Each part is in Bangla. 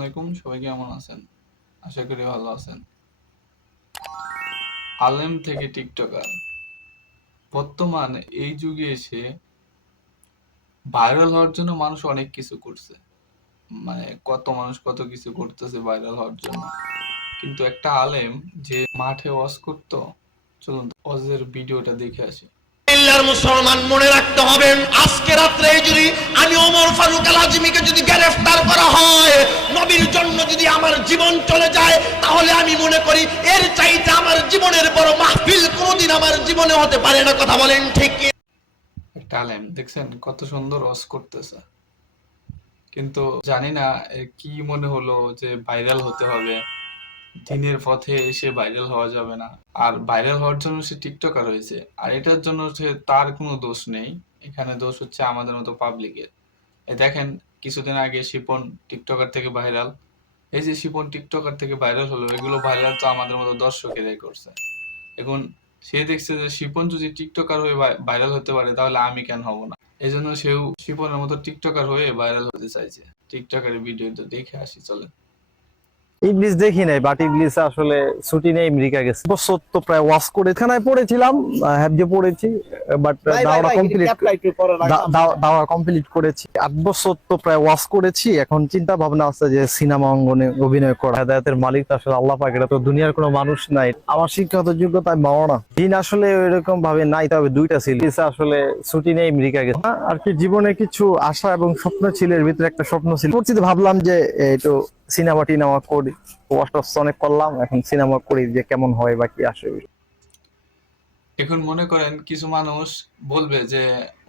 আলাইকুম, সবাই কেমন আছেন? আশা করি ভালো আছেন। আলেম থেকে টিকটকার বর্তমান এই যুগে এসে ভাইরাল হওয়ার জন্য মানুষ অনেক কিছু করছে। মানে কত মানুষ কত কিছু করতেছে ভাইরাল হওয়ার জন্য। কিন্তু একটা আলেম যে মাঠে ওয়াজ করতো, চলুন ওয়াজের ভিডিওটা দেখে আসি। মুসলমান মনে রাখতে হবে, আজকে রাত্রে যদি আমি ওমর ফারুক আল আজমিকে যদি গ্রেফতার করা হয়, নবীর জন্য যদি আমার জীবন চলে যায়, তাহলে আমি মনে করি এর চাইতে আমার জীবনের বড় মাহফিল কোনোদিন আমার জীবনে হতে পারে না। কথা বলেন ঠিক কি? একটা আলেম দেখছেন কত সুন্দর ওয়াজ করতেছে, কিন্তু জানি না এর কি মনে হলো যে ভাইরাল হতে হবে, দিনের পথে এসে ভাইরাল হওয়া যাবে না। আর ভাইরাল হওয়ার জন্য সে টিকটকার হয়েছে, আর এটার জন্য তার কোনো দোষ নেই। এখানে দোষ হচ্ছে আমাদের মতো পাবলিকের। এই দেখেন, কিছুদিন আগে শিপন টিকটকার থেকে ভাইরাল। এই যে শিপন টিকটকার থেকে ভাইরাল হলো, এগুলো ভাইরাল তো আমাদের মতো দর্শকেরাই করছে। এখন সে দেখছে যে শিপন যদি টিকটকার হয়ে ভাইরাল হতে পারে, তাহলে আমি কেন হব না? এই জন্য সেও শিপনের মতো টিকটকার হয়ে ভাইরাল হতে চাইছে। টিকটকারের ভিডিওটা দেখে আসি, চলে। ইংলিশ দেখি নাই, বাট ইংলিশ আসলে ছুটি নেই, আমেরিকা গেছে বছর তো প্রায় ওয়াশ করে এখানে পড়েছিলাম, হ্যাবজে পড়েছি, বাট দাওয়া কমপ্লিট করেছি। 8 বছর তো প্রায় ওয়াশ করেছি। এখন চিন্তা ভাবনা আছে যে সিনেমা অঙ্গনে অভিনয় করা। হেদায়েতের মালিক তো আসলে আল্লাহ পাক, এটা তো দুনিয়ার কোনো মানুষ নাই। আমার শিক্ষাগত যোগ্যতা আমি পাবো না, দিন আসলে ওইরকম ভাবে নাই। তবে দুইটা ছিল, আসলে ছুটি নেই, আমেরিকা গেছে। আর কি জীবনে কিছু আশা এবং স্বপ্ন ছিল, এর ভিতরে একটা স্বপ্ন ছিল। পরিস্থিতি ভাবলাম যে একটু সিনেমা টিনেমা করি, ওয়াশ অনেক করলাম, এখন সিনেমা করি যে কেমন হয় বা কি আসে। এখন মনে করেন কিছু মানুষ বলবে যে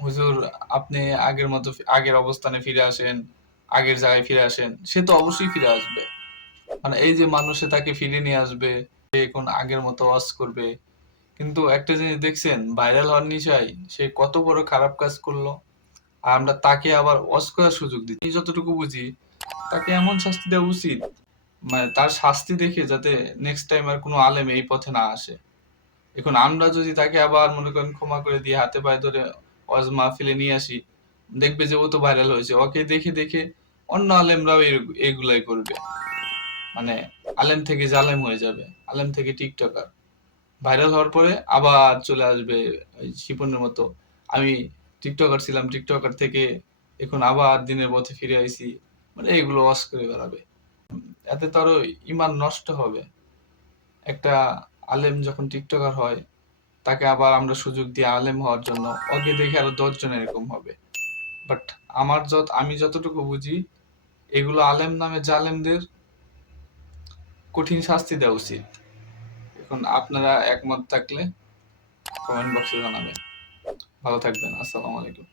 হুজুর, আপনি আগের মতো আগের অবস্থানে ফিরে আসেন, আগের জায়গায় ফিরে আসেন। সে তো অবশ্যই ফিরে আসবে। মানে এই যে মানুষে তাকে ফিরে নিয়ে আসবে, সে এখন আগের মতো ওয়াজ করবে। কিন্তু একটা জিনিস দেখছেন, ভাইরাল হওয়ার নিশায় সে কত বড় খারাপ কাজ করলো, আর আমরা তাকে আবার ওয়াজ করার সুযোগ দিই। আমি যতটুকু বুঝি, তাকে এমন শাস্তি দেওয়া উচিত, মানে তার শাস্তি দেখে যাতে নেক্সট টাইম আর কোনো আলেম এই পথে না আসে। এখন আমরা যদি তাকে আবার মনে করেন ক্ষমা করে দিয়ে হাতে পায়ে ধরে ওয়াজ মাহফিলে নিয়ে আসি, দেখবে যে ও তো ভাইরাল হয়েছে, ওকে দেখে দেখে অন্য আলেমরাও এগুলাই করবে। মানে আলেম থেকে জালেম হয়ে যাবে, আলেম থেকে টিকটকার। ভাইরাল হওয়ার পরে আবার চলে আসবে ওই শিপনের মতো, আমি টিকটকার ছিলাম, টিকটকার থেকে এখন আবার দিনের পথে ফিরে আইছি। মানে এগুলো ওয়াজ করে বেড়াবে। এতে তো আরো ইমান নষ্ট হবে। একটা আলেম যখন টিকটকার হয়, তাকে আবার আমরা সুযোগ দিই আলেম হওয়ার জন্য, ওকে দেখে আরো 10 জন এরকম হবে। বাট আমি যতটুকু বুঝি, এগুলো আলেম নামে জালেমদের কঠিন শাস্তি দেওয়া উচিত। এখন আপনারা একমত থাকলে কমেন্ট বক্সে জানাবেন। ভালো থাকবেন। আসসালামু আলাইকুম।